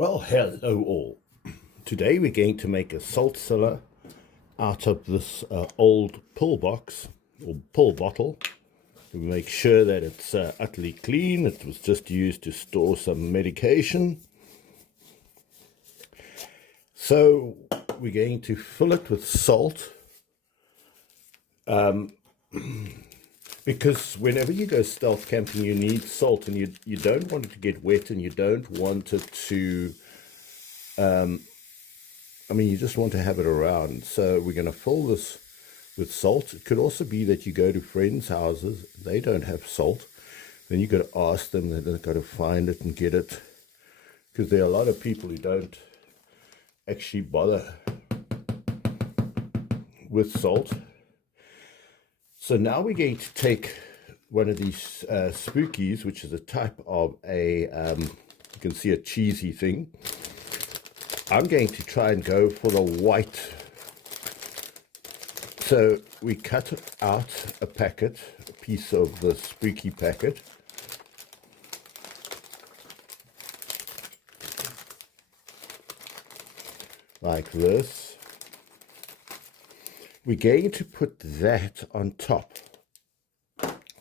Well, hello all. Today we're going to make a salt cellar out of this old pill box or pill bottle. We make sure that it's utterly clean. It was just used to store some medication. So we're going to fill it with salt. Because whenever you go stealth camping, you need salt, and you don't want it to get wet, and you don't want it to, you just want to have it around. So we're going to fill this with salt. It could also be that you go to friends' houses, they don't have salt. Then you've got to ask them, they've got to find it and get it. Because there are a lot of people who don't actually bother with salt. So now we're going to take one of these spookies, which is a type of a, you can see a cheesy thing. I'm going to try and go for the white. So we cut out a packet, a piece of the spooky packet. Like this. We're going to put that on top.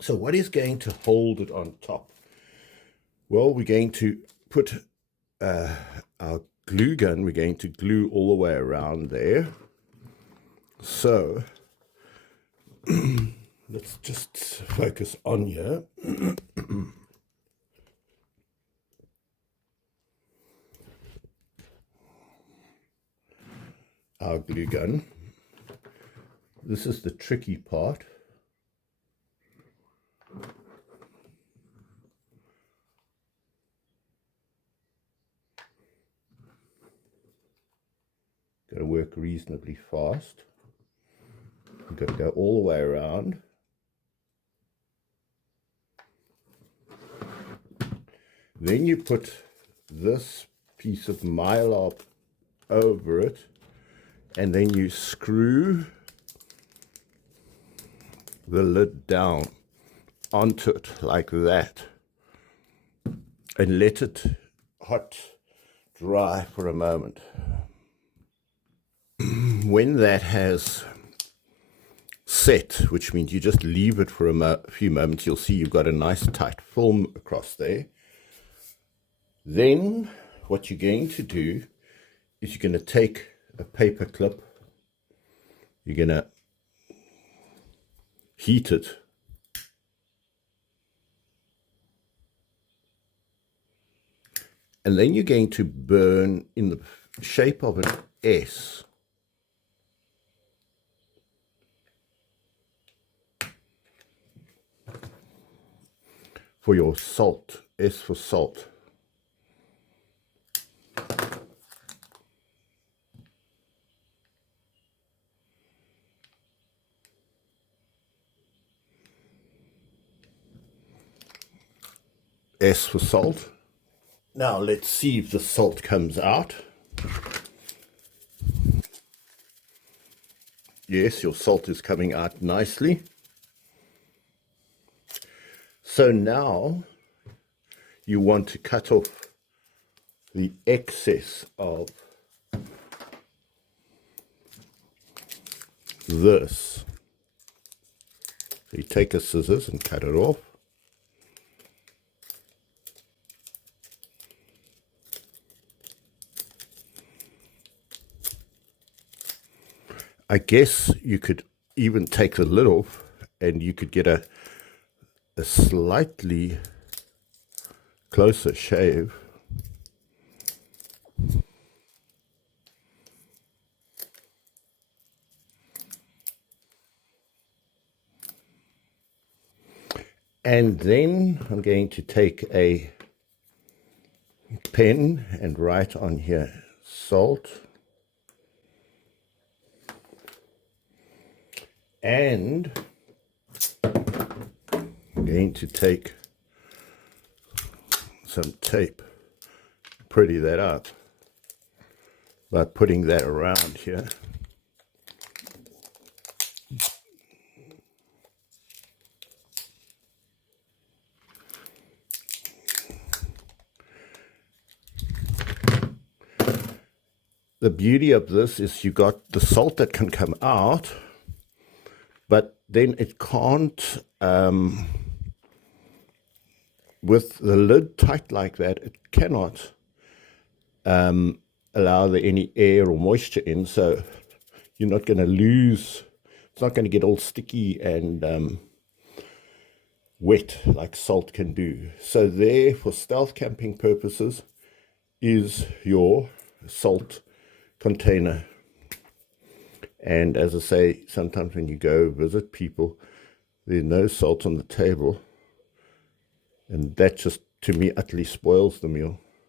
So what is going to hold it on top? Well, we're going to put our glue gun. We're going to glue all the way around there. So let's just focus on here. Our glue gun. This is the tricky part. Got to work reasonably fast. You've got to go all the way around. Then you put this piece of mylar over it, and then you screw the lid down onto it like that, and let it hot dry for a moment. When that has set, which means you just leave it for a few moments, you'll see you've got a nice tight film across there. Then what you're going to do is you're going to take a paper clip, you're going to heat it, and then you're going to burn in the shape of an S. For your salt, S for salt. S for salt. Now let's see if the salt comes out. Yes, your salt is coming out nicely. So now you want to cut off the excess of this. So you take a scissors and cut it off. I guess you could even take the lid off and you could get a slightly closer shave. And then I'm going to take a pen and write on here salt. And I'm going to take some tape, pretty that up by putting that around here. the beauty of this is you got the salt that can come out, but then it can't, with the lid tight like that, it cannot allow any air or moisture in, so you're not going to lose, it's not going to get all sticky and wet like salt can do. So there, for stealth camping purposes, is your salt container. And as I say, sometimes when you go visit people, there's no salt on the table, and that just, to me, utterly spoils the meal.